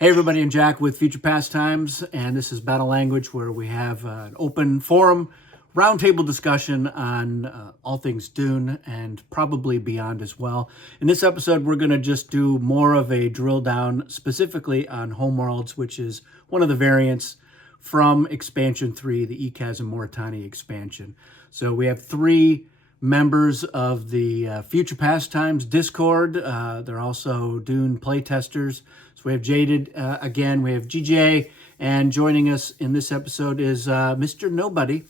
Hey everybody, I'm Jack with Future Pastimes, and this is Battle Language, where we have an open forum, roundtable discussion on all things Dune and probably beyond as well. In this episode, we're going to just do more of a drill down specifically on Homeworlds, which is one of the variants from Expansion 3, the Ecaz and Moritani expansion. So we have three members of the Future Pastimes Discord. They're also Dune playtesters. So we have Jaded again, we have GJ, and joining us in this episode is Mr. Nobody,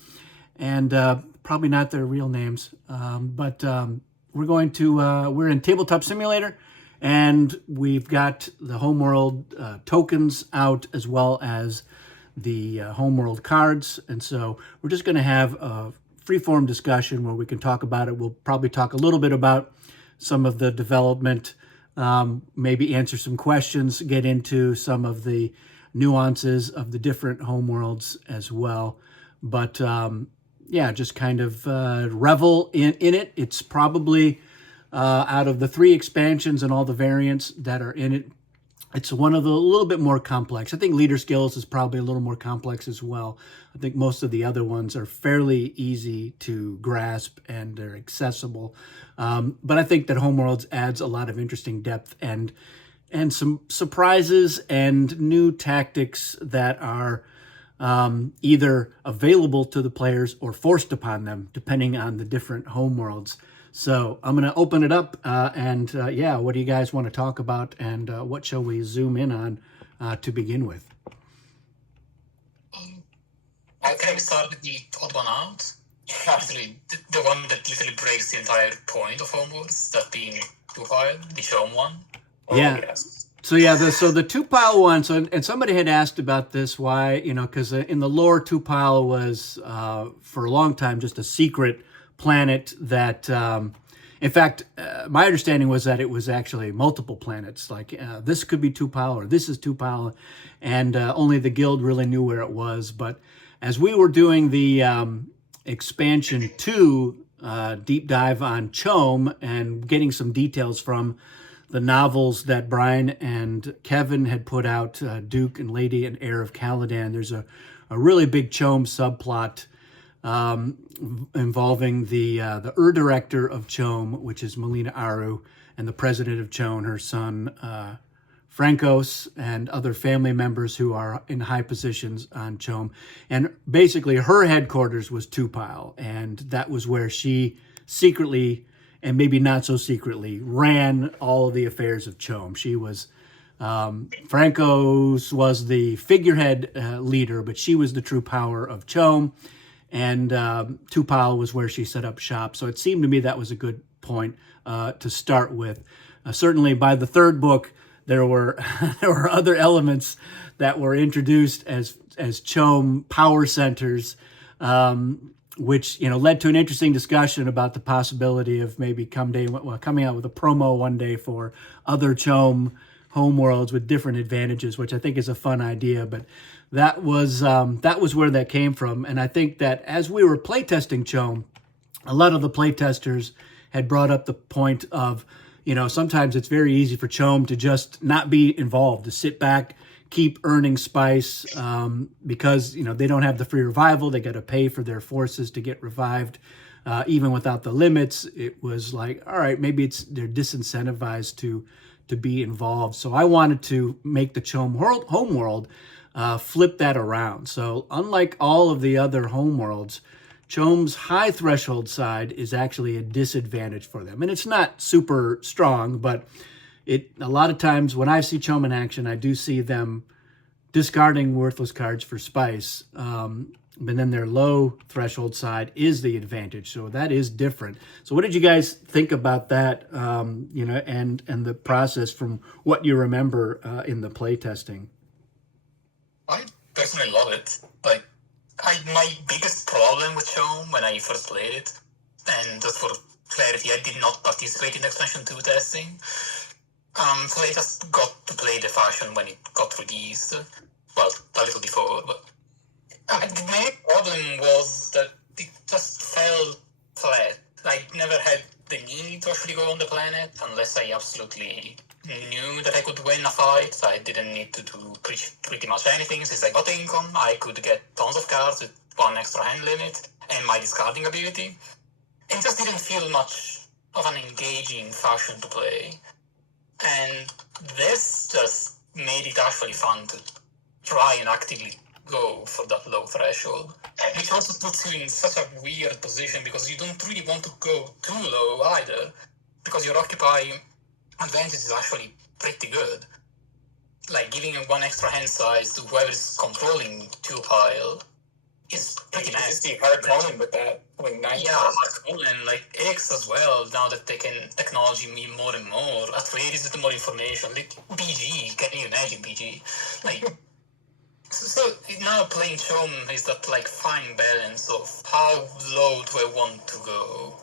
and probably not their real names, but we're in Tabletop Simulator, and we've got the Homeworld tokens out as well as the Homeworld cards, and so we're just going to have a free-form discussion where we can talk about it. We'll probably talk a little bit about some of the development, maybe answer some questions, get into some of the nuances of the different homeworlds as well. But yeah, just kind of revel in it. It's probably out of the three expansions and all the variants that are in it, it's one of the little bit more complex. I think Leader Skills is probably a little more complex as well. I think most of the other ones are fairly easy to grasp and they're accessible. But I think that Homeworlds adds a lot of interesting depth and some surprises and new tactics that are either available to the players or forced upon them, depending on the different homeworlds. So I'm going to open it up and yeah, what do you guys want to talk about, and what shall we zoom in on to begin with? Okay, we start with the odd one out. Actually, the one that literally breaks the entire point of Homeworlds, that being two-file, the Chom one. Yeah. Yes. So yeah, the two-pile one. So and somebody had asked about this, why, because in the lore, two-pile was for a long time just a secret planet that, in fact, my understanding was that it was actually multiple planets. Like this could be two-pile or this is two-pile, and only the guild really knew where it was. But as we were doing the expansion 2 deep dive on Chom and getting some details from the novels that Brian and Kevin had put out, Duke and Lady and Heir of Caladan, there's a really big Chom subplot involving the director of Chom, which is Melina Aru, and the president of Chom, her son Francos, and other family members who are in high positions on Chom. And basically her headquarters was Tupile, and that was where she secretly, and maybe not so secretly, ran all of the affairs of Chom. She was, Francos was the figurehead leader, but she was the true power of Chom, and Tupile was where she set up shop. So it seemed to me that was a good point to start with. Certainly by the third book, there were other elements that were introduced as Chom power centers, which led to an interesting discussion about the possibility of maybe coming out with a promo one day for other Chom homeworlds with different advantages, which I think is a fun idea. But that was where that came from, and I think that as we were playtesting Chom, a lot of the playtesters had brought up the point of, sometimes it's very easy for Chom to just not be involved, to sit back, keep earning spice, because, they don't have the free revival. They got to pay for their forces to get revived. Even without the limits, it was like, all right, maybe they're disincentivized to be involved. So I wanted to make the Chom homeworld flip that around. So unlike all of the other homeworlds, Chom's high threshold side is actually a disadvantage for them. And it's not super strong, but a lot of times when I see Chom in action, I do see them discarding worthless cards for spice. But then their low threshold side is the advantage. So that is different. So what did you guys think about that, and the process from what you remember in the playtesting? I personally love it. My biggest problem with Chom when I first played it, and just for clarity, I did not participate in Expansion 2 testing. So I just got to play the faction when it got released. Well, a little before, but the main problem was that it just fell flat. I never had the need to actually go on the planet unless I absolutely knew that I could win a fight. I didn't need to do pretty much anything since I got income. I could get tons of cards with one extra hand limit and my discarding ability. It just didn't feel much of an engaging fashion to play. And this just made it actually fun to try and actively go for that low threshold, which also puts you in such a weird position because you don't really want to go too low either, because your occupy advantage is actually pretty good. Like giving one extra hand size to whoever is controlling 2 pile is pretty nice. You see hard Conan with that, like 9. Yeah, hard Conan, like X as well, now that they can technology me more and more. Atreides with more information, like BG, can you imagine BG? Like, so now playing Chom is that like fine balance of how low do I want to go?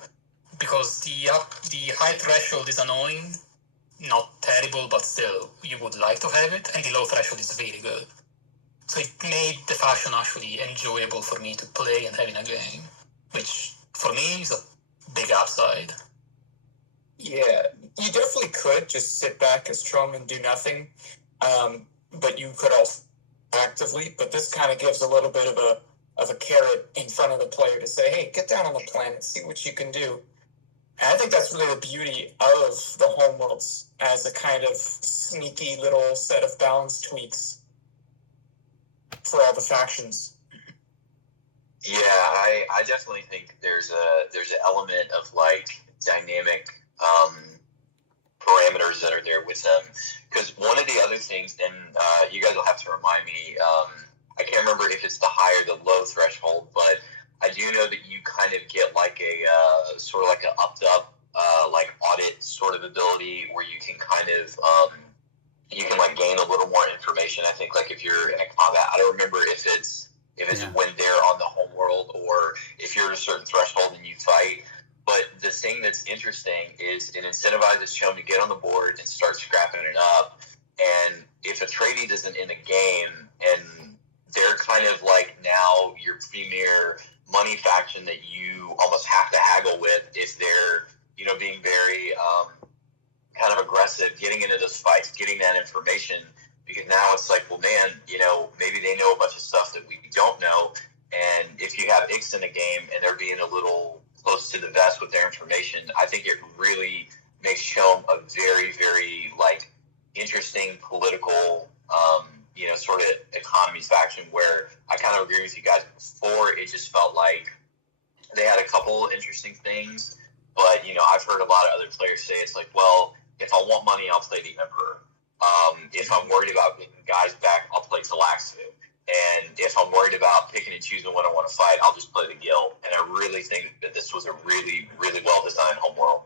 Because the high threshold is annoying, not terrible, but still you would like to have it, and the low threshold is very good. So it made the fashion actually enjoyable for me to play and have in a game, which for me is a big upside. Yeah, you definitely could just sit back as Trom and do nothing, but you could also actively. But this kind of gives a little bit of a carrot in front of the player to say, "Hey, get down on the planet, see what you can do." And I think that's really the beauty of the Homeworlds as a kind of sneaky little set of balance tweaks for all the factions. Yeah, I definitely think there's an element of like dynamic parameters that are there with them. Because one of the other things, and you guys will have to remind me, I can't remember if it's the high or the low threshold, but I do know that you kind of get like a sort of like an upped up like audit sort of ability where you can kind of you can like gain a little more information. I think like if you're in a combat, I don't remember if it's when they're on the homeworld or if you're at a certain threshold and you fight. But the thing that's interesting is it incentivizes Chum to get on the board and start scrapping it up. And if a trading isn't in the game and they're kind of like now your premier money faction that you almost have to haggle with if they're, you know, being very kind of aggressive, getting into those fights, getting that information, because now it's like, well, man, you know, maybe they know a bunch of stuff that we don't know. And if you have Ix in the game and they're being a little close to the vest with their information, I think it really makes Chum a very, very like interesting political, you know, sort of economy faction where I kind of agree with you guys. Before, it just felt like they had a couple interesting things, but, you know, I've heard a lot of other players say it's like, well, if I want money, I'll play the Emperor. If I'm worried about getting guys back, I'll play Talaxu. And if I'm worried about picking and choosing when I want to fight, I'll just play the Guild. And I really think that this was a really, really well-designed homeworld.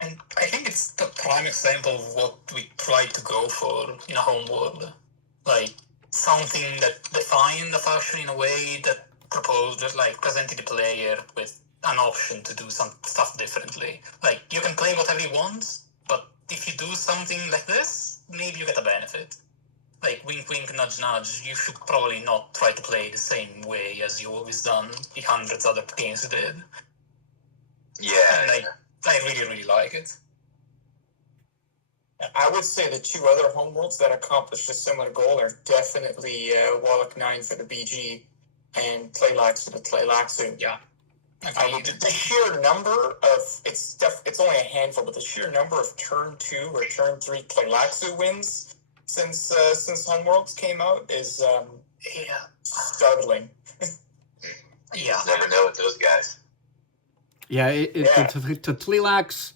And I think it's the prime example of what we tried to go for in a homeworld. Like, something that defined the faction in a way that proposed, like, presented the player with an option to do some stuff differently. Like, you can play whatever you want, but if you do something like this, maybe you get a benefit. Like, wink, wink, nudge, nudge, you should probably not try to play the same way as you always done the hundreds other games you did. Yeah. And I really, really like it. I would say the two other homeworlds that accomplished a similar goal are definitely Wallach 9 for the BG and Tleilax for the Tleilaxu. Yeah. The sheer number of it's only a handful, but the sheer number of turn 2 or turn 3 Tleilaxu wins since Homeworlds came out is startling. Yeah. Never know with those guys. Yeah, to Tleilax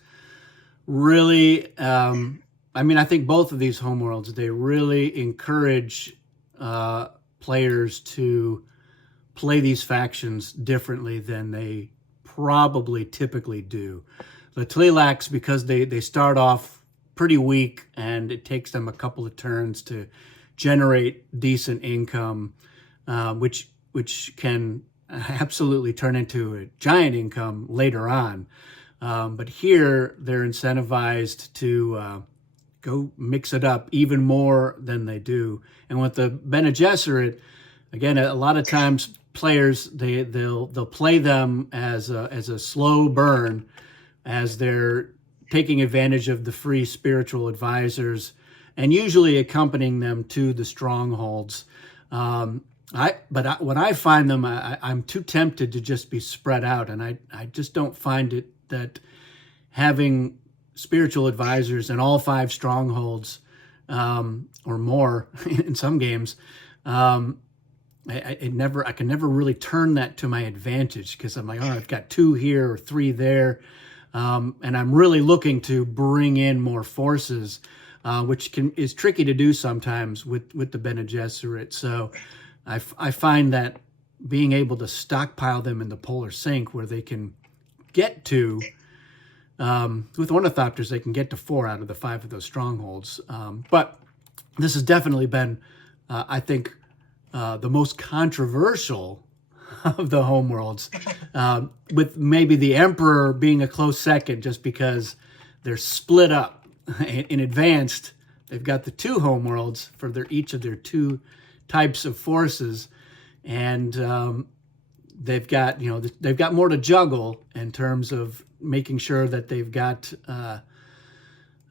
really, I mean, I think both of these homeworlds, they really encourage players to play these factions differently than they probably typically do. The Tleilax, because they start off pretty weak and it takes them a couple of turns to generate decent income, which can absolutely turn into a giant income later on. But here they're incentivized to go mix it up even more than they do. And with the Bene Gesserit, again, a lot of times players they'll play them as a slow burn as they're taking advantage of the free spiritual advisors and usually accompanying them to the strongholds. When I find them, I'm too tempted to just be spread out, and I just don't find it that having spiritual advisors in all 5 strongholds or more in some games, I can never really turn that to my advantage, because I'm like, oh, I've got 2 here or 3 there, and I'm really looking to bring in more forces, which is tricky to do sometimes with the Bene Gesserit. So I find that being able to stockpile them in the polar sink, where they can get to, with Ornithopters, they can get to 4 out of the 5 of those strongholds. But this has definitely been, I think, the most controversial of the Homeworlds, with maybe the Emperor being a close second, just because they're split up. In Advanced, they've got the 2 Homeworlds for each of their 2 types of forces, and they've got more to juggle in terms of making sure that they've got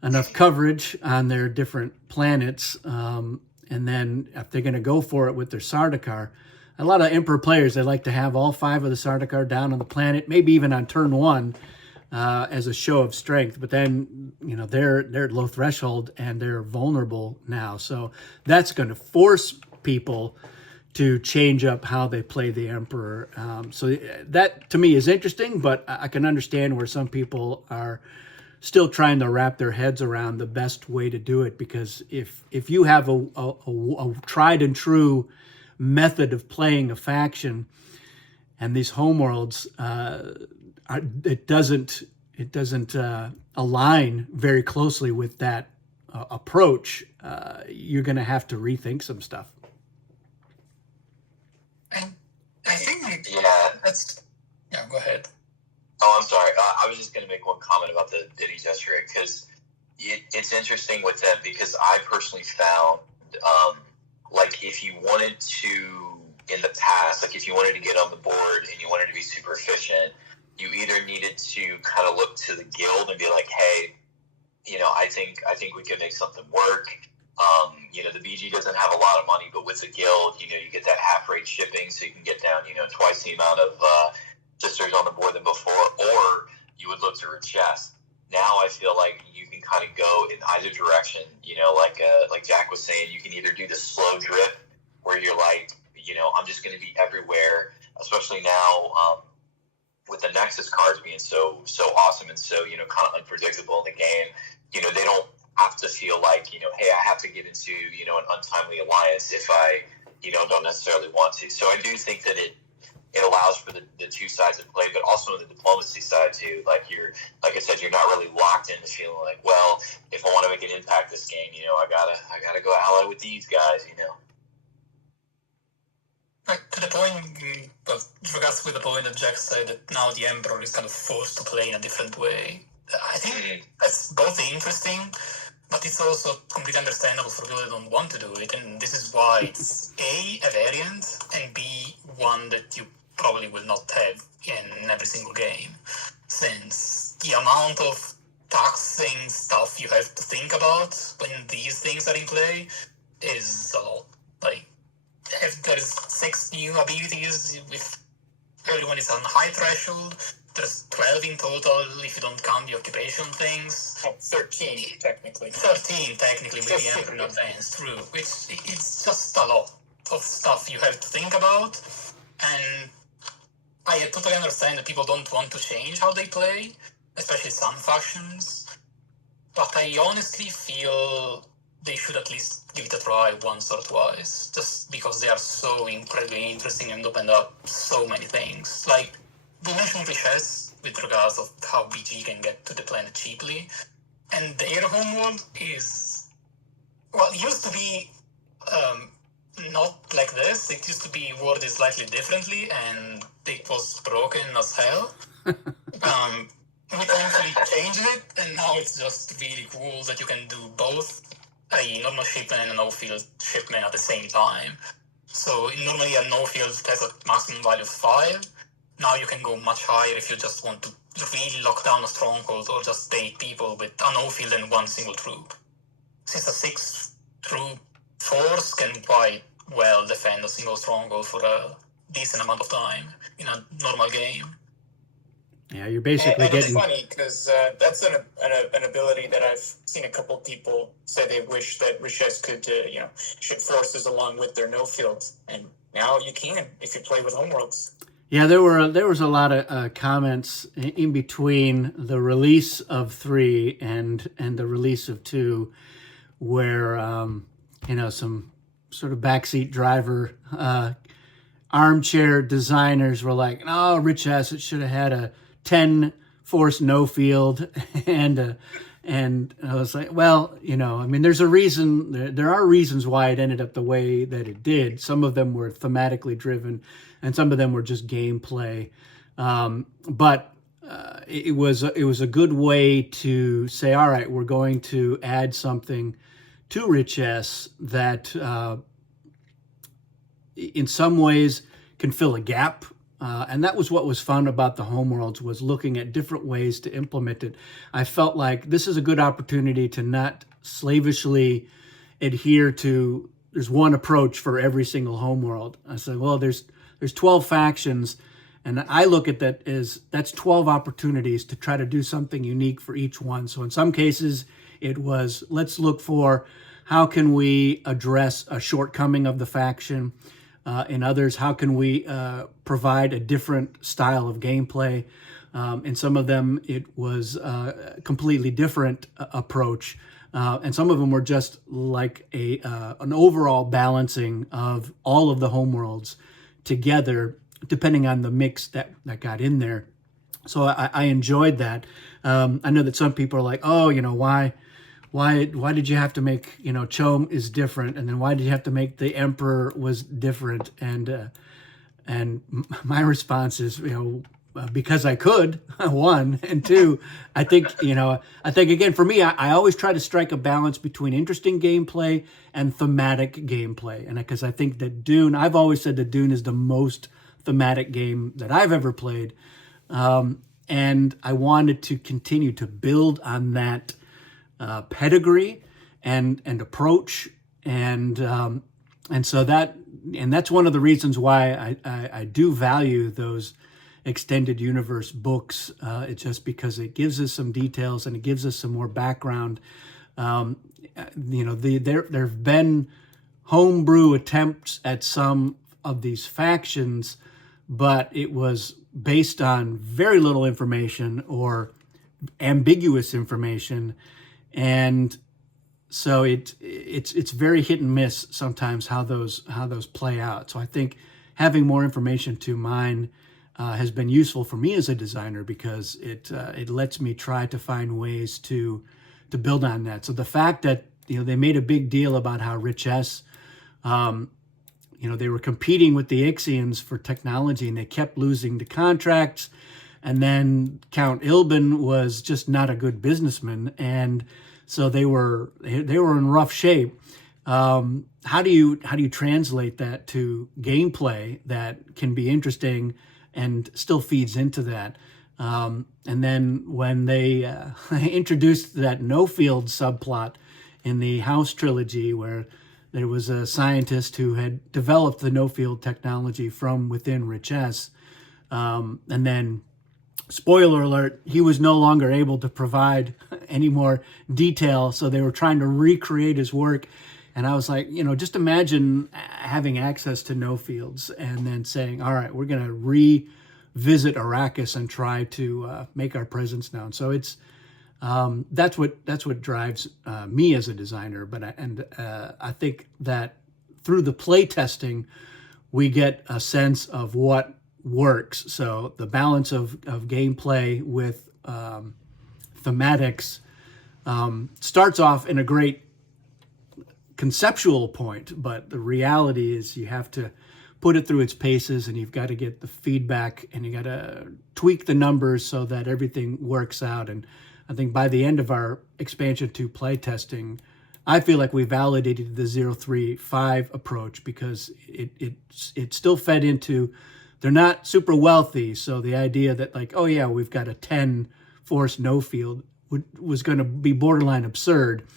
enough coverage on their different planets, and then if they're going to go for it with their Sardaukar, a lot of Emperor players, they like to have all 5 of the Sardaukar down on the planet, maybe even on turn 1, as a show of strength. But then, they're at low threshold and they're vulnerable now, so that's going to force people to change up how they play the Emperor. So that to me is interesting, but I can understand where some people are still trying to wrap their heads around the best way to do it, because if you have a tried and true method of playing a faction, and these Homeworlds, it doesn't align very closely with that approach, you're going to have to rethink some stuff. And I think that's... Yeah, go ahead. Oh, I'm sorry. I was just going to make one comment about the Bene Gesserit, because it's interesting with them, because I personally found, if you wanted to, in the past, if you wanted to get on the board and you wanted to be super efficient, you either needed to kind of look to the guild and be like, hey, I think we could make something work. The BG doesn't have a lot of money, but with the guild, you get that half rate shipping, so you can get down, twice the amount of sisters on the board than before, or you would look to her chest. Now I feel like you can kind of go in either direction. Like Jack was saying, you can either do the slow drip, where you're like, I'm just going to be everywhere, especially now with the Nexus cards being so awesome and so kind of unpredictable in the game. They don't have to feel like, hey, I have to get into an untimely alliance if I don't necessarily want to. So I do think that it allows for the 2 sides of play, but also on the diplomacy side too. Like I said, you're not really locked into feeling like, well, if I want to make an impact this game, I gotta go ally with these guys. Like, to the point, with regards to the point that Jack said, that now the Emperor is kind of forced to play in a different way. I think that's both interesting, but it's also completely understandable for people that don't want to do it, and this is why it's A, a variant, and B, one that you probably will not have in every single game, since the amount of taxing stuff you have to think about when these things are in play is a lot. There's 6 new abilities, with everyone is on high threshold. There's 12 in total if you don't count the occupation things. 13 technically. 13 technically with the Emperor Advanced, true. It's just a lot of stuff you have to think about, and I totally understand that people don't want to change how they play, especially some factions, but I honestly feel they should at least give it a try once or twice, just because they are so incredibly interesting and open up so many things. Like, we mentioned cliches with regards of how BG can get to the planet cheaply, and their homeworld is, well, it used to be not like this. It used to be worded slightly differently, and it was broken as hell. We thankfully changed it, and now it's just really cool that you can do both a normal shipment and a no-field shipment at the same time. So normally a no-field has a maximum value of 5. Now you can go much higher if you just want to really lock down a stronghold or just bait people with a no field and one single troop. Since a 6 troop force can quite well defend a single stronghold for a decent amount of time in a normal game. Yeah, you're basically and getting. It's funny because that's an ability that I've seen a couple people say they wish that Richesse could, ship forces along with their no fields, and now you can if you play with Homeworlds. Yeah, there was a lot of comments in between the release of 3 and the release of 2, where some sort of backseat driver armchair designers were like, "Oh, Richesse, it should have had a 10 force no field," and I was like, well, there's a reason. There are reasons why it ended up the way that it did. Some of them were thematically driven, and some of them were just gameplay. But it was a good way to say, all right, we're going to add something to Richesse that in some ways can fill a gap. And that was what was fun about the Homeworlds, was looking at different ways to implement it. I felt like this is a good opportunity to not slavishly adhere to there's one approach for every single Homeworld. I said, well, there's 12 factions, and I look at that as that's 12 opportunities to try to do something unique for each one. So in some cases, it was let's look for how can we address a shortcoming of the faction. In others, how can we provide a different style of gameplay? In some of them, it was a completely different approach. And some of them were just like an overall balancing of all of the Homeworlds together, depending on the mix that got in there. So I enjoyed that. I know that some people are like, oh, why did you have to make, Chom is different, and then why did you have to make the Emperor was different? And my response is, because I could, one, and two, I think again, for me, I always try to strike a balance between interesting gameplay and thematic gameplay. And because I think that Dune, I've always said that Dune is the most thematic game that I've ever played. And I wanted to continue to build on that pedigree and approach. And so that's one of the reasons why I do value those extended universe books. It's just because it gives us some details and it gives us some more background. There have been homebrew attempts at some of these factions, but it was based on very little information or ambiguous information, and so it's very hit and miss sometimes how those play out. So I think having more information to mine has been useful for me as a designer, because it lets me try to find ways to build on that. So the fact that they made a big deal about how Richesse, they were competing with the Ixians for technology, and they kept losing the contracts, and then Count Ilbin was just not a good businessman, and so they were in rough shape. How do you translate that to gameplay that can be interesting and still feeds into that? And then when they introduced that no-field subplot in the House trilogy, where there was a scientist who had developed the no-field technology from within Richesse, and then, spoiler alert, he was no longer able to provide any more detail, so they were trying to recreate his work. And I was like, just imagine having access to no fields and then saying, all right, we're going to revisit Arrakis and try to make our presence known. So it's that's what drives me as a designer. But I think that through the play testing, we get a sense of what works. So the balance of gameplay with thematics starts off in a great conceptual point, but the reality is you have to put it through its paces, and you've got to get the feedback, and you got to tweak the numbers so that everything works out. And I think by the end of our expansion 2 play testing, I feel like we validated the 035 approach, because it still fed into they're not super wealthy. So the idea that like, oh yeah, we've got a 10 force no field was going to be borderline absurd.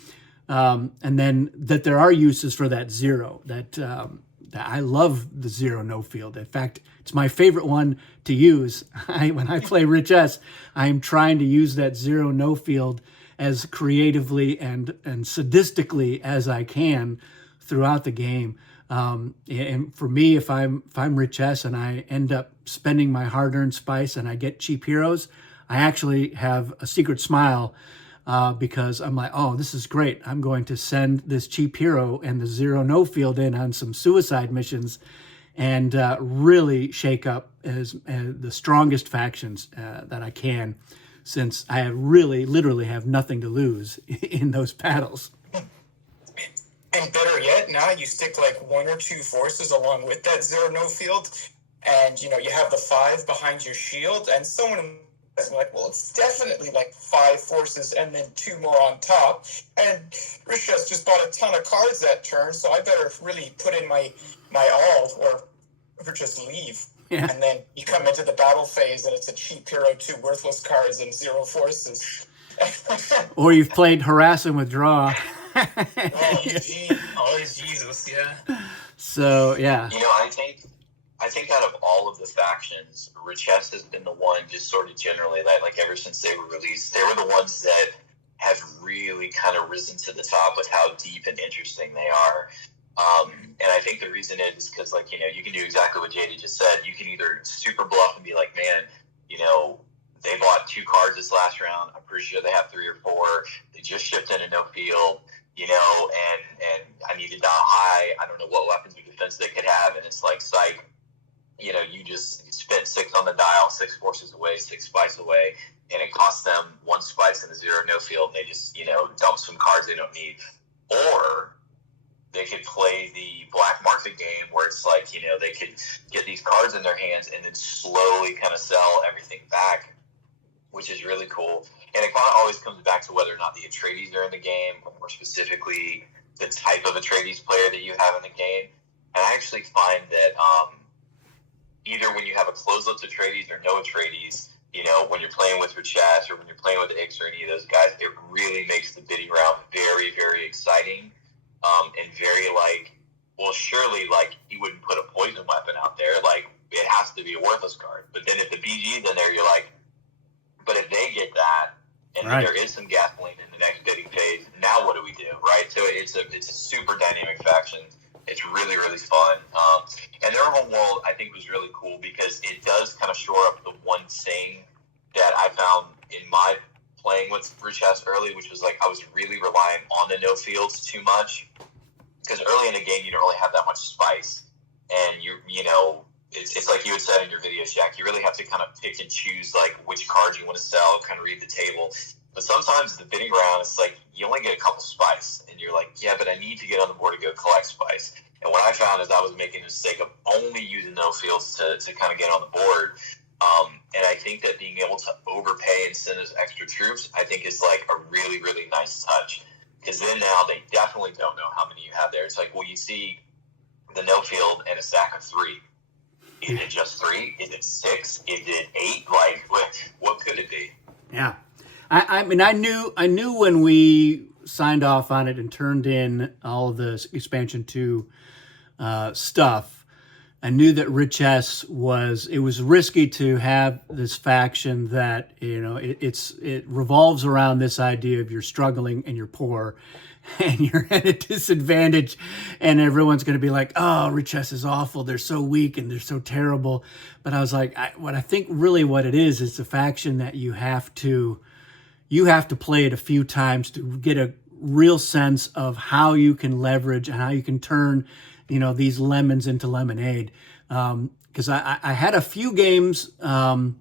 And then that there are uses for that 0, that I love the 0 no field. In fact, it's my favorite one to use. When I play Rich S, I'm trying to use that 0 no field as creatively and sadistically as I can throughout the game. And for me, if I'm Rich S and I end up spending my hard-earned spice and I get cheap heroes, I actually have a secret smile because I'm like, oh, this is great. I'm going to send this cheap hero and the 0 no field in on some suicide missions and really shake up as the strongest factions that I can, since I really literally have nothing to lose in those battles. And better yet, now you stick like 1 or 2 forces along with that 0 no field, and you have the 5 behind your shield, and someone is like, well, it's definitely like 5 forces and then 2 more on top. And Rishas just bought a ton of cards that turn, so I better really put in my all or just leave. Yeah. And then you come into the battle phase and it's a cheap hero, 2 worthless cards and 0 forces. Or you've played Harass and Withdraw. Always Jesus, yeah. So, yeah. I think out of all of the factions, Richess has been the one just sort of generally that, like, ever since they were released, they were the ones that have really kind of risen to the top with how deep and interesting they are. And I think the reason is because, like, you can do exactly what JD just said. You can either super bluff and be like, man, they bought 2 cards this last round. I'm pretty sure they have 3 or 4. They just shipped in a no field, and I need to die high. I don't know what weapons or defense they could have. And it's like, psych, you just spent 6 on the dial, 6 forces away, 6 spice away, and it costs them 1 spice and a 0 no field. And they just, dump some cards they don't need. Or they could play the black market game where it's like, they could get these cards in their hands and then slowly kind of sell everything back, which is really cool. And it kind of always comes back to whether or not the Atreides are in the game, or more specifically, the type of Atreides player that you have in the game. And I actually find that either when you have a closed-list Atreides or no Atreides, when you're playing with Richaz or when you're playing with the Ix or any of those guys, it really makes the bidding round very, very exciting. And very surely, he wouldn't put a poison weapon out there. It has to be a worthless card. But then if the BG's in there, you're like, but if they get that, and right, there is some gasoline in the next bidding phase, now what do we do, right? So it's a super dynamic faction. It's really, really fun. And their Homeworld, I think, was really cool because it does kind of shore up the one thing that I found in my playing with Richaz early, which was I was really relying on the no fields too much, because early in the game you don't really have that much spice, and it's like you had said in your video, Shaq, you really have to kind of pick and choose which cards you want to sell, kind of read the table. But sometimes the bidding round, it's you only get a couple spice, and you're like, yeah, but I need to get on the board to go collect spice. And what I found is I was making the mistake of only using no fields to kind of get on the board. And I think that being able to overpay and send those extra troops, I think is a really, really nice touch. Because then now they definitely don't know how many you have there. It's well, you see the no field and a stack of 3. Is it just 3? Is it 6? Is it 8? What could it be? Yeah. I mean, I knew when we signed off on it and turned in all of the expansion 2 stuff, I knew that Richess it was risky to have this faction that, it revolves around this idea of you're struggling and you're poor and you're at a disadvantage, and everyone's going to be like, oh, Richess is awful. They're so weak and they're so terrible. But I was like, what I think really what it is a faction that you have to play it a few times to get a real sense of how you can leverage and how you can turn these lemons into lemonade. Because I had a few games, and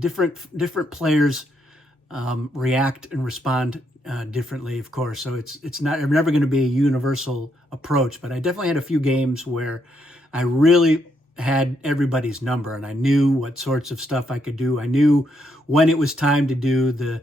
different players react and respond differently, of course. So it's never going to be a universal approach. But I definitely had a few games where I really had everybody's number, and I knew what sorts of stuff I could do. I knew when it was time to do the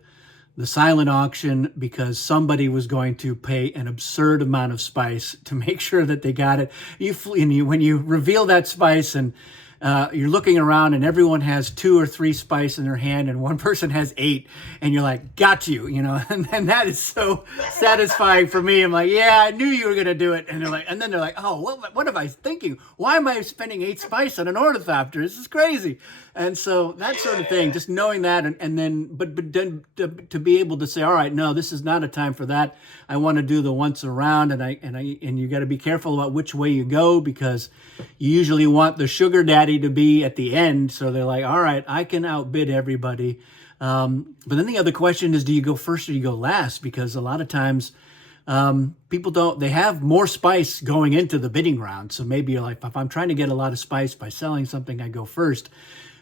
silent auction, because somebody was going to pay an absurd amount of spice to make sure that they got it. When you reveal that spice, and you're looking around and everyone has 2 or 3 spice in their hand and one person has 8, and you're like, got you, and that is so satisfying for me. I'm like, yeah, I knew you were going to do it. And then they're like, oh, what am I thinking? Why am I spending 8 spice on an ornithopter? This is crazy. And so that sort of thing, just knowing that, and then, but then to be able to say, all right, no, this is not a time for that. I want to do the once around, and you got to be careful about which way you go, because you usually want the sugar daddy to be at the end. So they're like, all right, I can outbid everybody. But then the other question is, do you go first or you go last? Because a lot of times people they have more spice going into the bidding round. So maybe you're like, if I'm trying to get a lot of spice by selling something, I go first.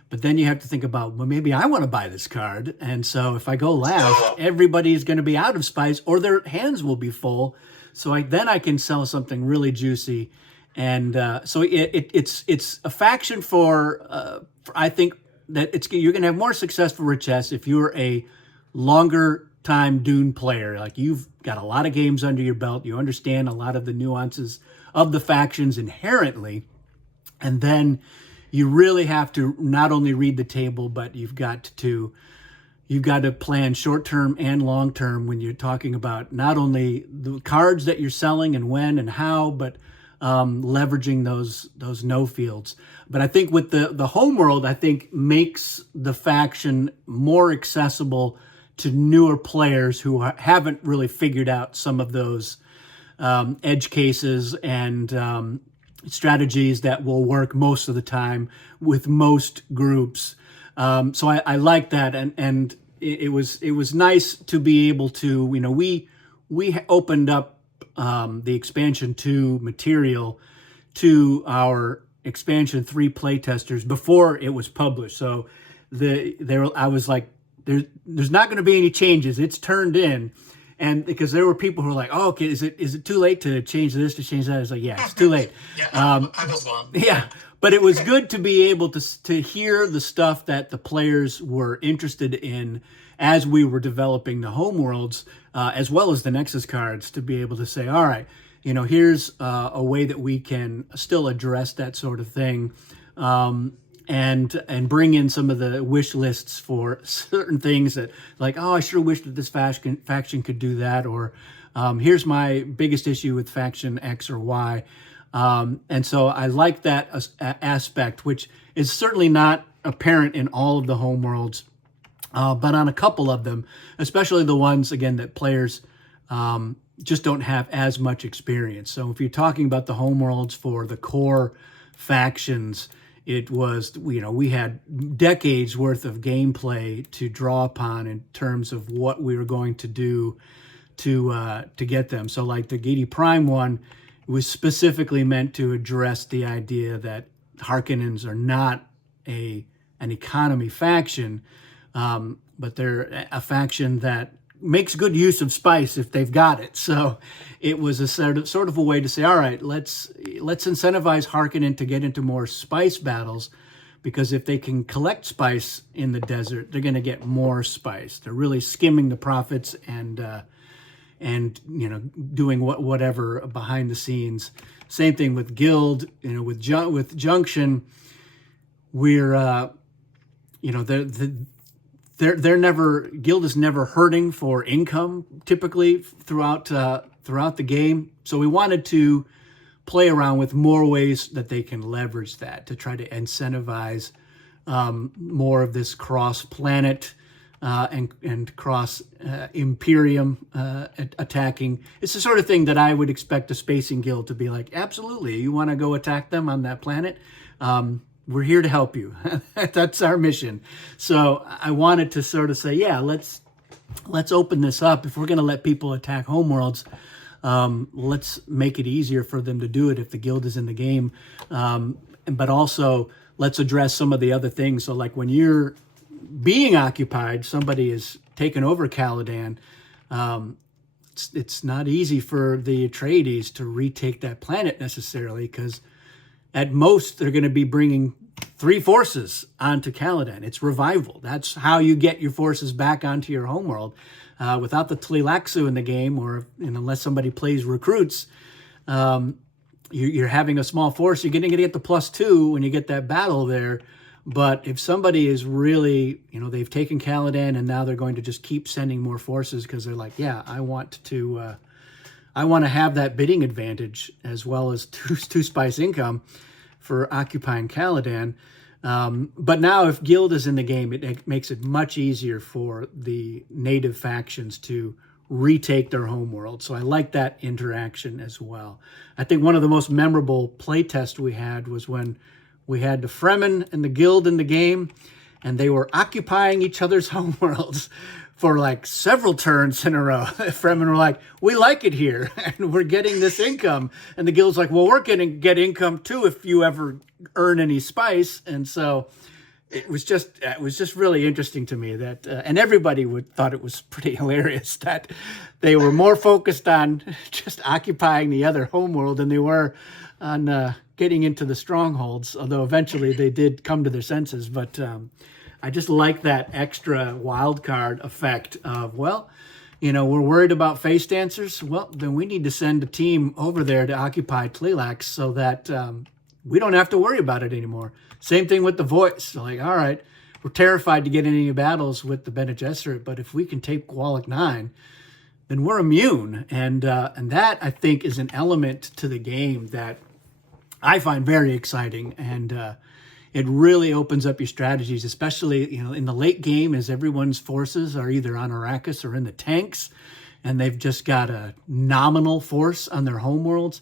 But then you have to think about, well, maybe I want to buy this card. And so if I go last, everybody's going to be out of spice or their hands will be full. So then I can sell something really juicy. And so it's a faction for I think that you're going to have more success for Richess if you're a longer time Dune player. Like, you've got a lot of games under your belt. You understand a lot of the nuances of the factions inherently. And then you really have to not only read the table, but you've got to plan short-term and long-term when you're talking about not only the cards that you're selling and when and how, but leveraging those no fields. But I think with the Homeworld, I think makes the faction more accessible to newer players who haven't really figured out some of those edge cases and strategies that will work most of the time with most groups. So I like that, and it was nice to be able to, we opened up the expansion 2 material to our expansion 3 playtesters before it was published. So I was like, there's not going to be any changes. It's turned in. And because there were people who were like, oh, okay, is it too late to change this, to change that? I was like, yeah, it's too late. Yeah, I was one. Yeah, but it was good to be able to hear the stuff that the players were interested in as we were developing the Homeworlds, as well as the Nexus cards, to be able to say, all right, here's a way that we can still address that sort of thing. And bring in some of the wish lists for certain things that, like, oh, I sure wish that this faction could do that, or here's my biggest issue with faction X or Y. And so I like that aspect, which is certainly not apparent in all of the Homeworlds, but on a couple of them, especially the ones, again, that players just don't have as much experience. So if you're talking about the Homeworlds for the core factions, it was, we had decades worth of gameplay to draw upon in terms of what we were going to do to get them. So like the Gedi Prime one was specifically meant to address the idea that Harkonnens are not an economy faction, but they're a faction that makes good use of spice if they've got it. So it was a sort of a way to say, all right, let's incentivize Harkonnen to get into more spice battles, because if they can collect spice in the desert, they're going to get more spice. They're really skimming the profits and doing whatever behind the scenes. Same thing with Guild, with Junction, we're Guild is never hurting for income typically throughout the game. So we wanted to play around with more ways that they can leverage that to try to incentivize more of this cross-planet and cross-Imperium attacking. It's the sort of thing that I would expect a Spacing Guild to be like, absolutely, you want to go attack them on that planet? We're here to help you. That's our mission. So I wanted to sort of say, yeah, let's open this up. If we're going to let people attack Homeworlds, let's make it easier for them to do it if the guild is in the game. But also, let's address some of the other things. So like when you're being occupied, somebody is taken over Caladan, it's not easy for the Atreides to retake that planet necessarily, because at most, they're going to be bringing 3 forces onto Caladan. It's revival. That's how you get your forces back onto your homeworld. Without the Tleilaxu in the game, or unless somebody plays recruits, you're having a small force, you're going to get the +2 when you get that battle there. But if somebody is really, they've taken Caladan and now they're going to just keep sending more forces because they're like, yeah, I want to have that bidding advantage as well as two spice income for occupying Caladan. But now if Guild is in the game, it makes it much easier for the native factions to retake their homeworld. So I like that interaction as well. I think one of the most memorable playtests we had was when we had the Fremen and the Guild in the game, and they were occupying each other's homeworlds for like several turns in a row. The Fremen were like, we like it here, and we're getting this income. And the Guild's like, well, we're going to get income too if you ever earn any spice. And so it was just really interesting to me that, and everybody thought it was pretty hilarious that they were more focused on just occupying the other homeworld than they were on getting into the strongholds. Although eventually they did come to their senses, but I just like that extra wild card effect of, well, we're worried about face dancers. Well, then we need to send a team over there to occupy Tleilax so that we don't have to worry about it anymore. Same thing with the voice. So like, all right, we're terrified to get in any battles with the Bene Gesserit, but if we can take Gwalek 9, then we're immune. And that, I think, is an element to the game that I find very exciting. And it really opens up your strategies, especially, in the late game as everyone's forces are either on Arrakis or in the tanks, and they've just got a nominal force on their homeworlds.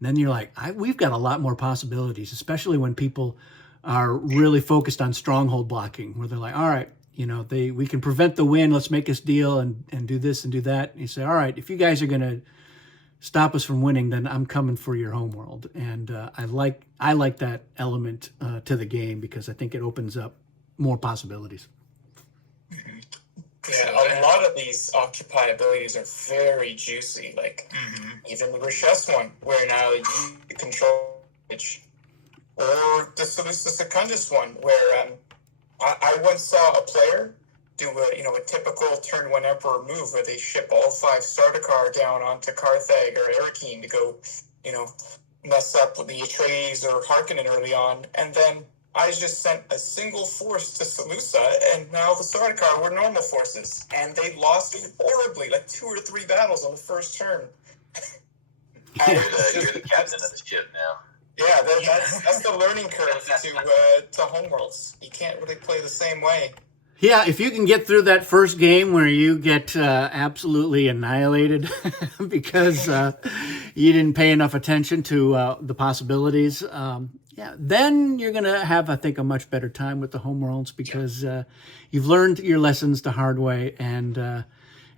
And then you're like, we've got a lot more possibilities, especially when people are really focused on stronghold blocking, where they're like, all right, we can prevent the win. Let's make this deal and do this and do that. And you say, all right, if you guys are going to stop us from winning, then I'm coming for your homeworld. And I like that element to the game because I think it opens up more possibilities. Yeah, a lot of these occupy abilities are very juicy. Like even the Rishess one, where now you control it. Or the Seleucus Secundus one, where I once saw a player do a typical turn one Emperor move where they ship all 5 Sardaukar down onto Carthage or Arakeen to go, mess up with the Atreides or Harkonnen early on, and then I just sent a single force to Seleucia, and now the Sardaukar were normal forces, and they lost horribly, like 2 or 3 battles on the first turn. You're the captain of the ship now. Yeah, that's the learning curve to Homeworlds. You can't really play the same way. Yeah, if you can get through that first game where you get absolutely annihilated because you didn't pay enough attention to the possibilities, then you're going to have, I think, a much better time with the Homeworlds because you've learned your lessons the hard way, and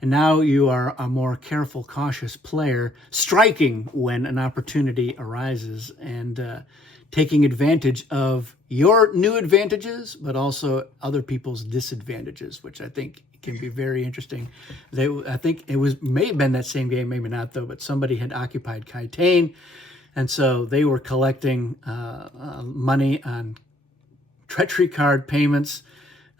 now you are a more careful, cautious player, striking when an opportunity arises and taking advantage of your new advantages, but also other people's disadvantages, which I think can be very interesting. I think it may have been that same game, maybe not though, but somebody had occupied Kaitane, and so they were collecting money on treachery card payments,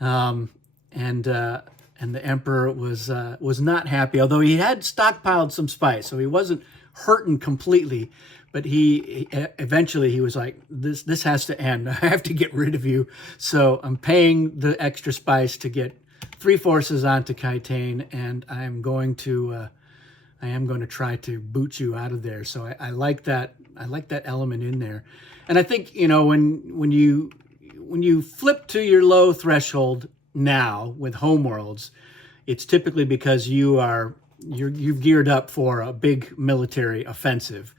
and the Emperor was not happy, although he had stockpiled some spice, so he wasn't hurting completely. But he eventually was like, this has to end. I have to get rid of you. So I'm paying the extra spice to get 3 forces onto Kaitane, and I am going to try to boot you out of there. So I like that. I like that element in there. And I think when you flip to your low threshold now with Homeworlds, it's typically because you've geared up for a big military offensive.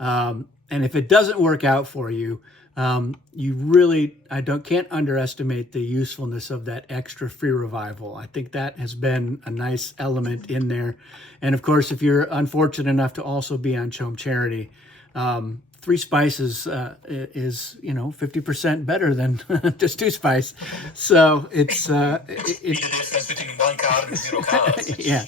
And if it doesn't work out for you, you really, can't underestimate the usefulness of that extra free revival. I think that has been a nice element in there. And of course, if you're unfortunate enough to also be on Chom Charity, 3 spices is 50% better than just 2 spice. So it's the difference between 1 card and 0 cards. Yeah.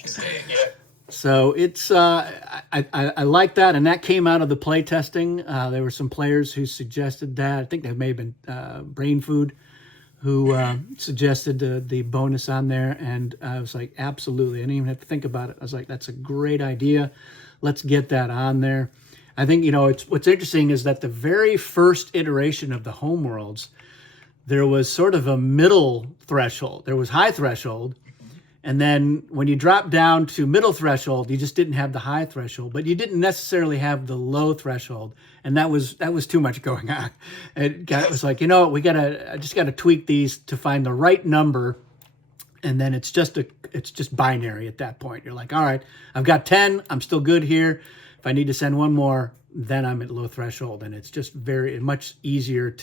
So it's I like that, and that came out of the play testing. There were some players who suggested that. I think that may have been Brain Food who suggested the bonus on there, and I was like, absolutely. I didn't even have to think about it. I was like, that's a great idea. Let's get that on there. I think, what's interesting is that the very first iteration of the Homeworlds, there was sort of a middle threshold. There was high threshold. And then when you drop down to middle threshold, you just didn't have the high threshold, but you didn't necessarily have the low threshold. And that was too much going on. It was like, I just got to tweak these to find the right number. And then it's just binary at that point. You're like, all right, I've got 10. I'm still good here. If I need to send one more, then I'm at low threshold. And it's just very much easier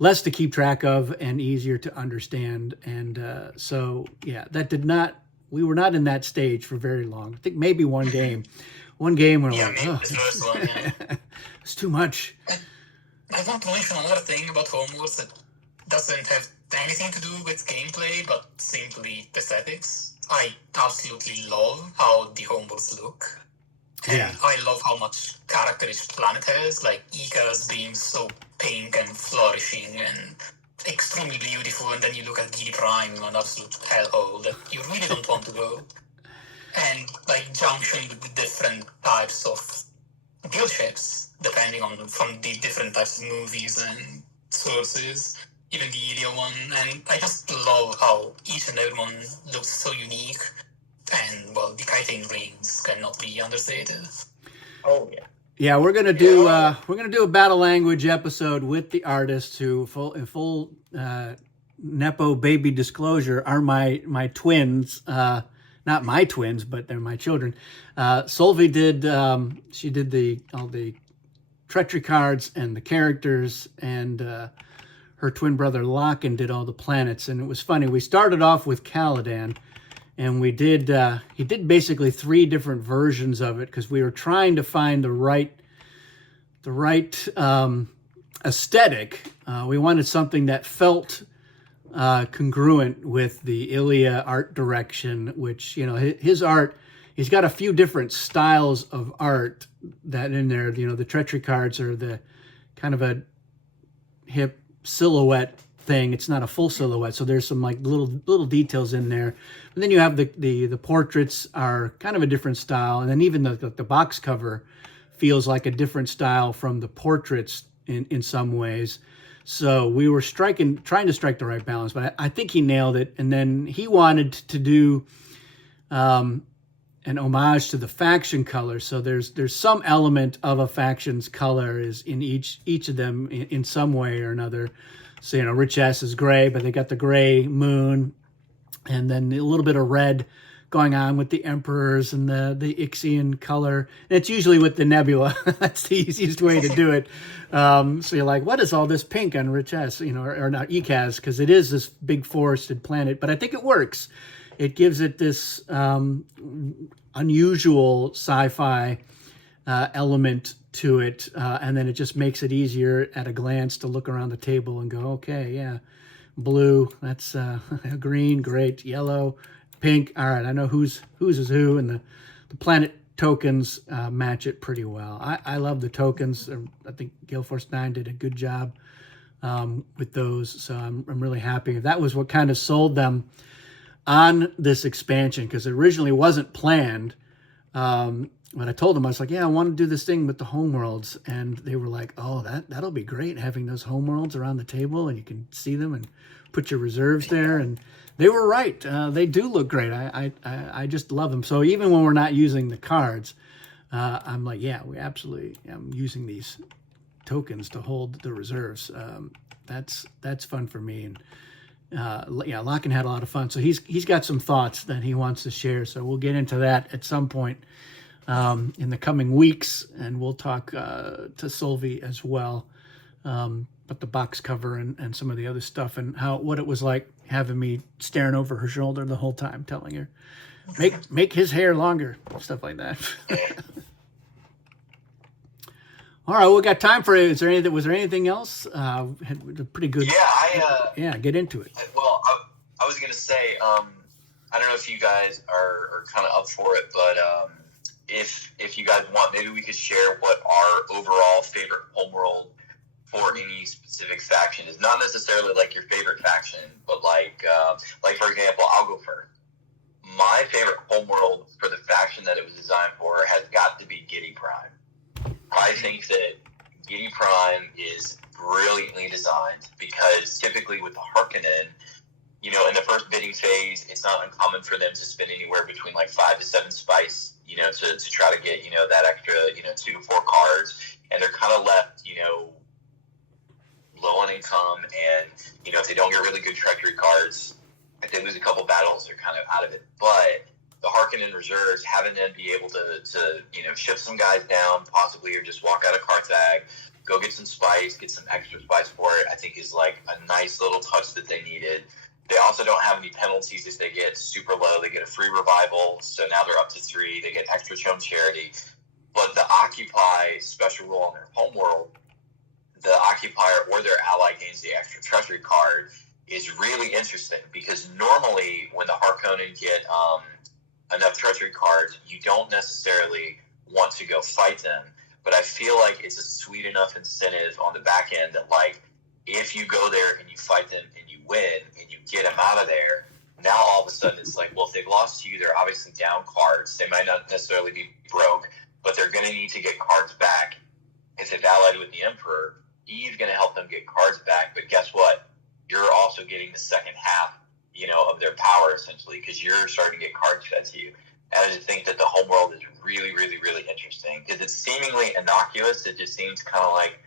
less to keep track of and easier to understand. And we were not in that stage for very long. I think maybe one game we're like, the first one, yeah. It's too much. I want to mention another thing about Homeworlds that doesn't have anything to do with gameplay, but simply aesthetics. I absolutely love how the Homeworlds look. And I love how much character each planet has, like Ecaz being so pink and flourishing and extremely beautiful, and then you look at Giddy Prime, an absolute hellhole that you really don't want to go. And like Junction with the different types of build ships, depending on from the different types of movies and sources, even the Ilya one. And I just love how each and every one looks so unique. And well, the kiting rings cannot be understated. Oh yeah. Yeah, we're gonna do a battle language episode with the artists who in full nepo baby disclosure are my twins. Not my twins, but they're my children. Solvi did she did all the treachery cards and the characters, and her twin brother Locken did all the planets. And it was funny. We started off with Caladan. And he did basically 3 different versions of it because we were trying to find the right aesthetic. We wanted something that felt congruent with the Ilya art direction, which, his art, he's got a few different styles of art that in there, the treachery cards are the kind of a hip silhouette thing. It's not a full silhouette, so there's some like little details in there. And then you have the portraits are kind of a different style, and then even the box cover feels like a different style from the portraits in some ways. So we were trying to strike the right balance, but I think he nailed it. And then he wanted to do an homage to the faction color. So there's some element of a faction's color is in each of them in some way or another. So, Rich S is gray, but they got the gray moon, and then a little bit of red going on with the emperors and the Ixian color. And it's usually with the nebula. That's the easiest way to do it. So you're like, what is all this pink on Rich S? Or not Ecaz, because it is this big forested planet. But I think it works. It gives it this unusual sci-fi element to it, and then it just makes it easier at a glance to look around the table and go, okay, yeah, blue, that's green, great, yellow, pink, all right, I know who's is who, and the planet tokens match it pretty well. I love the tokens. I think Gale Force 9 did a good job with those, so I'm really happy. That was what kind of sold them on this expansion, because it originally wasn't planned. When I told them, I was like, yeah, I want to do this thing with the Homeworlds. And they were like, oh, that'll be great, having those Homeworlds around the table and you can see them and put your reserves there. And they were right. They do look great. I just love them. So even when we're not using the cards, I'm like, yeah, we absolutely am using these tokens to hold the reserves. That's fun for me. And Locken had a lot of fun. So he's got some thoughts that he wants to share. So we'll get into that at some point in the coming weeks, and we'll talk to Solvi as well. But the box cover and some of the other stuff, and what it was like having me staring over her shoulder the whole time, telling her, make his hair longer, stuff like that. All right, we got time for it. Was there anything else? Had pretty good. Yeah, get into it. Well, I was gonna say, I don't know if you guys are kind of up for it, but if you guys want, maybe we could share what our overall favorite homeworld for any specific faction is. Not necessarily like your favorite faction, but like for example, I'll go first. My favorite homeworld for the faction that it was designed for has got to be Giddy Prime. I I think that Giddy Prime is brilliantly designed because typically with the Harkonnen, in the first bidding phase, it's not uncommon for them to spend anywhere between like 5 to 7 spice, to try to get, that extra, 2 to 4 cards. And they're kind of left, low on income. And, if they don't get really good treachery cards, if they lose a couple battles, they're kind of out of it. But the Harkonnen reserves, having them be able to ship some guys down, possibly, or just walk out of Carthag, go get some spice, get some extra spice for it, I think is like a nice little touch that they needed. They also don't have any penalties if they get super low. They get a free revival, so now they're up to 3. They get extra Chum Charity. But the Occupy special rule on their homeworld, the Occupier or their ally gains the extra treasury card, is really interesting because normally when the Harkonnen get enough treasury cards, you don't necessarily want to go fight them. But I feel like it's a sweet enough incentive on the back end that, like, if you go there and you fight them and you win and you get them out of there, now all of a sudden it's like, well, if they've lost to you, they're obviously down cards. They might not necessarily be broke, but they're going to need to get cards back. If they've allied with the Emperor, he's going to help them get cards back. But guess what? You're also getting the second half, of their power, essentially, because you're starting to get cards fed to you. And I just think that the homeworld is really, really, really interesting because it's seemingly innocuous. It just seems kind of like,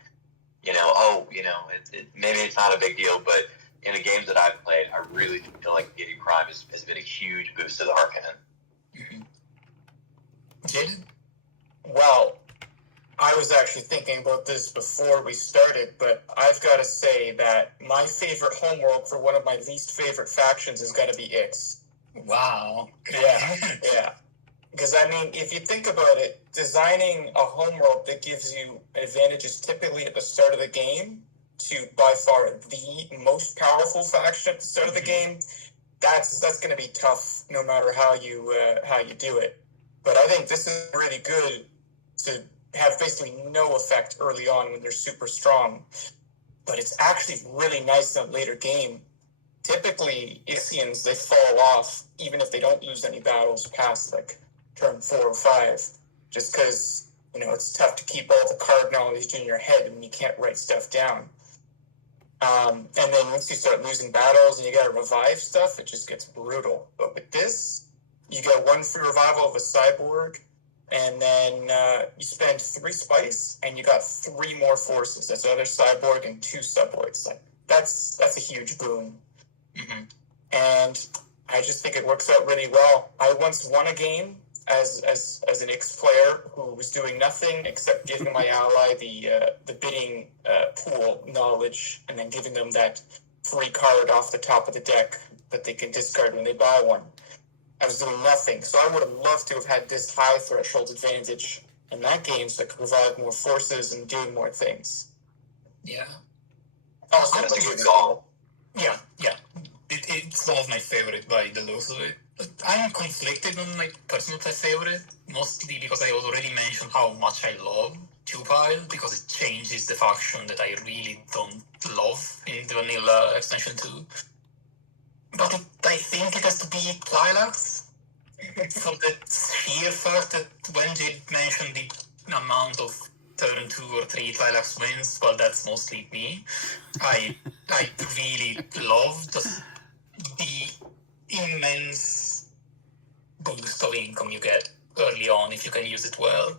maybe it's not a big deal, but in the games that I've played, I really feel like Giddy Prime has been a huge boost to the Harkonnen. Mm-hmm. Jaden? Well, I was actually thinking about this before we started, but I've got to say that my favorite homeworld for one of my least favorite factions has got to be Ix. Wow. Yeah. Because, if you think about it, designing a homeworld that gives you advantages typically at the start of the game to by far the most powerful faction at the start of the game, that's going to be tough no matter how you do it. But I think this is really good to have basically no effect early on when they're super strong. But it's actually really nice in a later game. Typically, Ixians, they fall off even if they don't lose any battles past like turn 4 or 5, just because it's tough to keep all the card knowledge in your head when you can't write stuff down. And then once you start losing battles and you gotta revive stuff, it just gets brutal. But with this, you get 1 free revival of a cyborg, and then you spend 3 spice, and you got 3 more forces. That's another cyborg and 2 suborgs. Like that's a huge boon. Mm-hmm. And I just think it works out really well. I once won a game as an Ix player who was doing nothing except giving my ally the bidding pool knowledge and then giving them that free card off the top of the deck that they can discard when they buy one. I was doing nothing, so I would have loved to have had this high threshold advantage in that game so I could revive more forces and do more things. Yeah. Also, I'm it's a a good good call. Yeah. It's one of my favorite by the looks of it. I'm conflicted on my personal favorite, mostly because I already mentioned how much I love Two-Pile, because it changes the faction that I really don't love in the vanilla extension 2. But I think it has to be Tlilax, for the sheer fact that when Jade mentioned the amount of turn 2 or 3 Tlilax wins, well, that's mostly me. I really love the immense boost of income you get early on if you can use it well.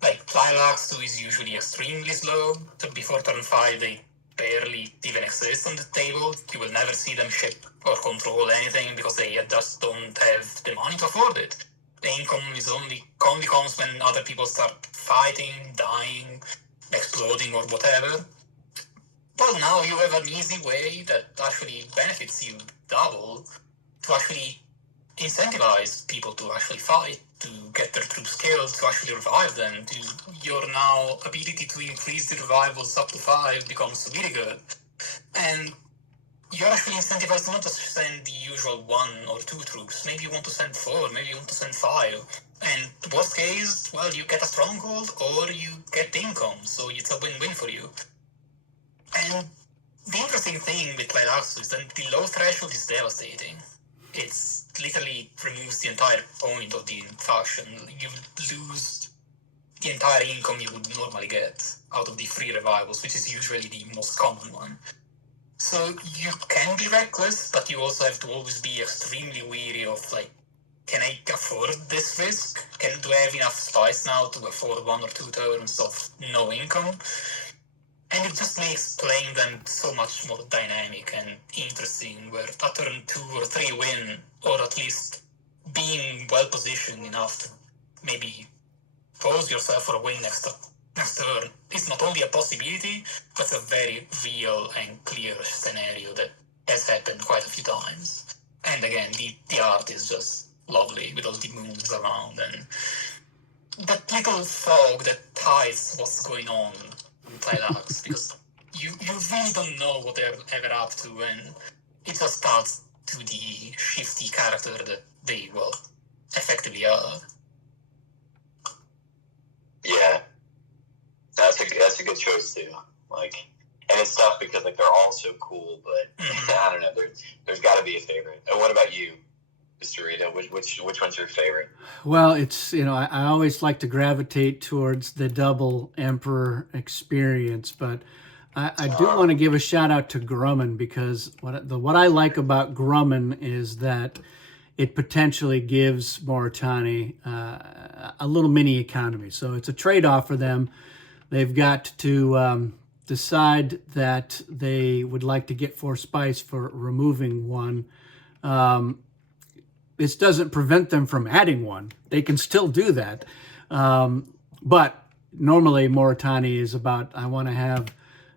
Like, Tlilax 2 is usually extremely slow. Before turn 5, they barely even exist on the table. You will never see them ship or control anything because they just don't have the money to afford it. The income is only comes when other people start fighting, dying, exploding, or whatever. Well, now you have an easy way that actually benefits you double to actually incentivize people to actually fight, to get their troops killed, to actually revive them. Your now ability to increase the revivals up to 5 becomes really good. And you're actually incentivized not to send the usual 1 or 2 troops. Maybe you want to send 4, maybe you want to send 5. And worst case, well, you get a stronghold or you get income, so it's a win-win for you. And the interesting thing with Tlilax is that the low threshold is devastating. It's literally removes the entire point of the faction. You lose the entire income you would normally get out of the free revivals, which is usually the most common one. So you can be reckless, but you also have to always be extremely wary of, like, can I afford this risk? Do I have enough spice now to afford 1 or 2 turns of no income? And it just makes playing them so much more dynamic and interesting, where a turn 2 or 3 win, or at least being well positioned enough to maybe pose yourself for a win next turn is not only a possibility, but a very real and clear scenario that has happened quite a few times. And again, the art is just lovely with all the moons around, and that little fog that ties what's going on in Tlilax, because you really don't know what they're ever up to, and it just adds to the shifty character that they, well, effectively are. Yeah, that's a good choice too. Like, and it's tough because like they're all so cool, but I don't know. There's got to be a favorite. And what about you, Mr. Rita? Which one's your favorite? Well, it's, I always like to gravitate towards the double Emperor experience, but I do want to give a shout out to Grumman, because what I like about Grumman is that it potentially gives Moritani a little mini economy. So it's a trade-off for them. They've got to decide that they would like to get 4 spice for removing 1. This doesn't prevent them from adding 1. They can still do that. But normally Moritani is about, I want to have,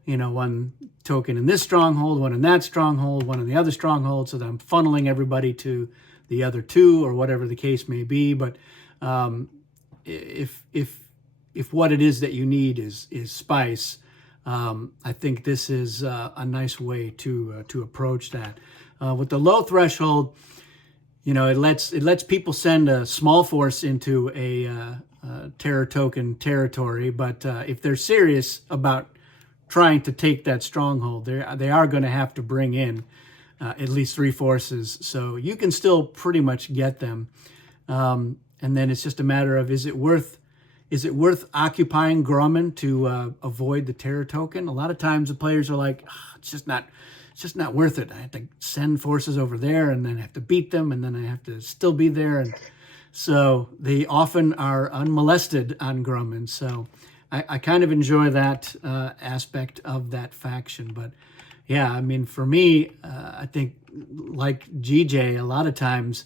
1 token in this stronghold, 1 in that stronghold, 1 in the other stronghold, so that I'm funneling everybody to the other 2, or whatever the case may be. But if what it is that you need is spice, I think this is a nice way to approach that. With the low threshold, it lets people send a small force into a terror token territory, but if they're serious about trying to take that stronghold, they are going to have to bring in at least 3 forces, so you can still pretty much get them. And then it's just a matter of, is it worth occupying Grumman to avoid the terror token? A lot of times the players are like, it's just not worth it. I have to send forces over there, and then I have to beat them, and then I have to still be there. And so they often are unmolested on Grumman. So I kind of enjoy that aspect of that faction. But yeah, I mean, for me, I think like GJ, a lot of times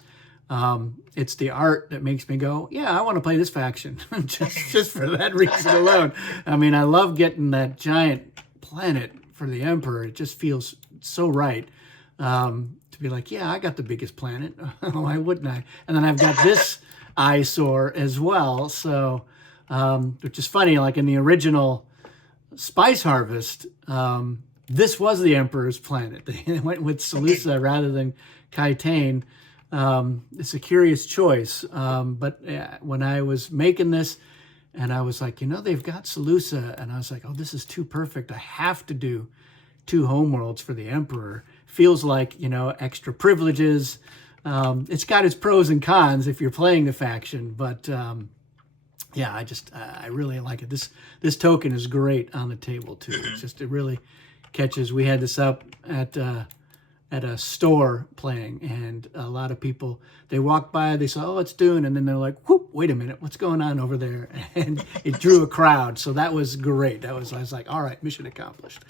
it's the art that makes me go, yeah, I want to play this faction just for that reason alone. I mean, I love getting that giant planet for the Emperor. It just feels so right to be like, yeah, I got the biggest planet. Why wouldn't I? And then I've got this eyesore as well. So, which is funny, like in the original Spice Harvest, this was the Emperor's planet. They went with Seleucia rather than Kaitane. It's a curious choice. But when I was making this, and I was like, they've got Seleucia, and I was like, oh, this is too perfect. I have to do 2 homeworlds for the Emperor. Feels like, extra privileges. It's got its pros and cons if you're playing the faction, but yeah, I really like it. This token is great on the table too. It really catches. We had this up at a store playing, and a lot of people, they walked by, they saw, oh, it's Dune, and then they're like, whoop, wait a minute, what's going on over there? And it drew a crowd, so that was great. I was like, all right, mission accomplished.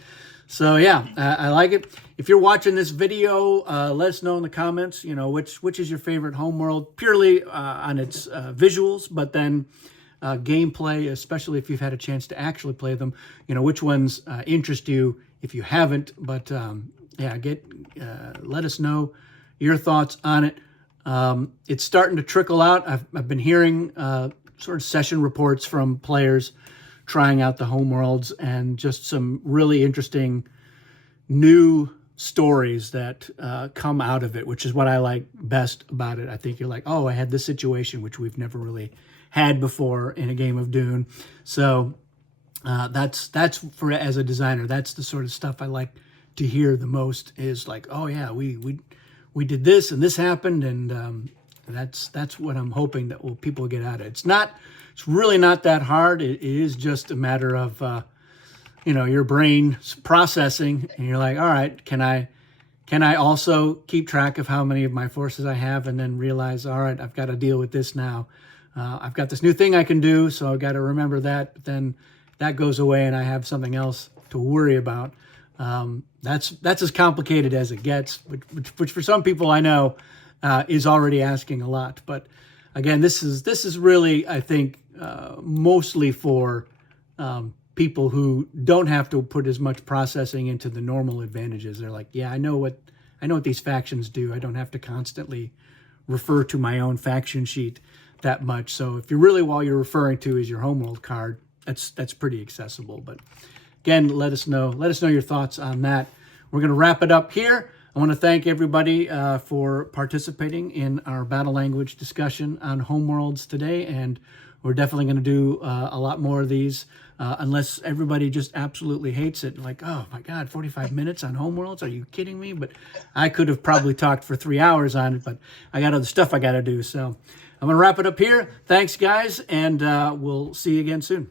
So yeah, I like it. If you're watching this video, let us know in the comments, which is your favorite homeworld, purely on its visuals, but then gameplay, especially if you've had a chance to actually play them, which ones interest you if you haven't. But yeah, let us know your thoughts on it. It's starting to trickle out. I've been hearing sort of session reports from players trying out the homeworlds, and just some really interesting new stories that come out of it, which is what I like best about it. I think you're like, oh, I had this situation which we've never really had before in a game of Dune. So that's for, as a designer, that's the sort of stuff I like to hear the most, is like, oh yeah, we did this and this happened, and That's what I'm hoping that people get out of it. It's really not that hard. It is just a matter of your brain processing, and you're like, all right, can I also keep track of how many of my forces I have, and then realize, all right, I've got to deal with this now. I've got this new thing I can do, so I've got to remember that. But then that goes away, and I have something else to worry about. That's as complicated as it gets, which for some people I know is already asking a lot. But again, this is really, I think, mostly for people who don't have to put as much processing into the normal advantages. They're like, yeah, I know what these factions do. I don't have to constantly refer to my own faction sheet that much. So if all you're referring to is your Homeworld card, that's pretty accessible. But again, let us know your thoughts on that. We're going to wrap it up here. I want to thank everybody for participating in our battle language discussion on Homeworlds today, and we're definitely going to do a lot more of these, unless everybody just absolutely hates it. Like, oh my God, 45 minutes on Homeworlds? Are you kidding me? But I could have probably talked for 3 hours on it, but I got other stuff I got to do. So I'm going to wrap it up here. Thanks, guys, and we'll see you again soon.